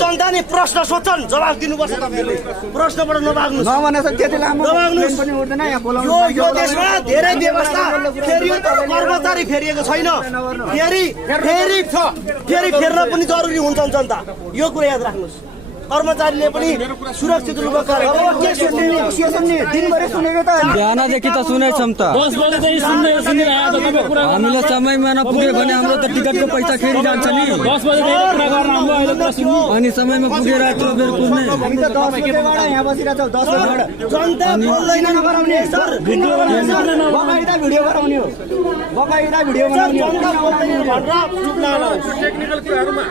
जनताले प्रश्न सोध्छन् जवाफ दिनुपर्छ तपाईहरुले प्रश्नबाट नभाग्नुस् यो देशमा धेरै व्यवस्था फेरियो तर कर्मचारी फेरिएको छैन फेरि फेर्न पनि जरुरी हुन्छ जनता यो कुरा याद राख्नुस् कर्मचारीले पनि सुरक्षित रूपमा बिहानदेखि त सुनेछौँ त हामीलाई समयमा नपुग्यो भने हाम्रो त टिकटको पैसा फेरि जान्छ नि अनि समयमा पुगेर यत्रो बेर पुग्ने जनता बोल्दैन नगराउने सर भिडियो गराउने हो जनता बोल्दैन भनेर टेक्निकल कुराहरुमा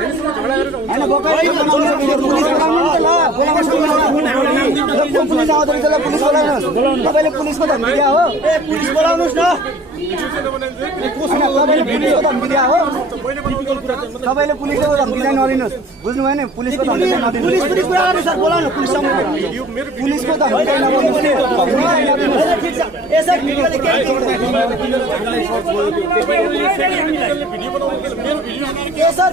पुलिसको धम्की दिया हो पुलिस बोलाउनुस् न तपाईले पुलिसको धम्की चाहिँ नदिनुस् बुझ्नु भएन पुलिसको धम्की चाहिँ नदिनुस् पुलिस पनि कुरा गर्नु सर बोलाउनु पुलिससँग पुलिसको धम्की चाहिँ नदिनुस् ठिक छ यसै भिडियोले के सर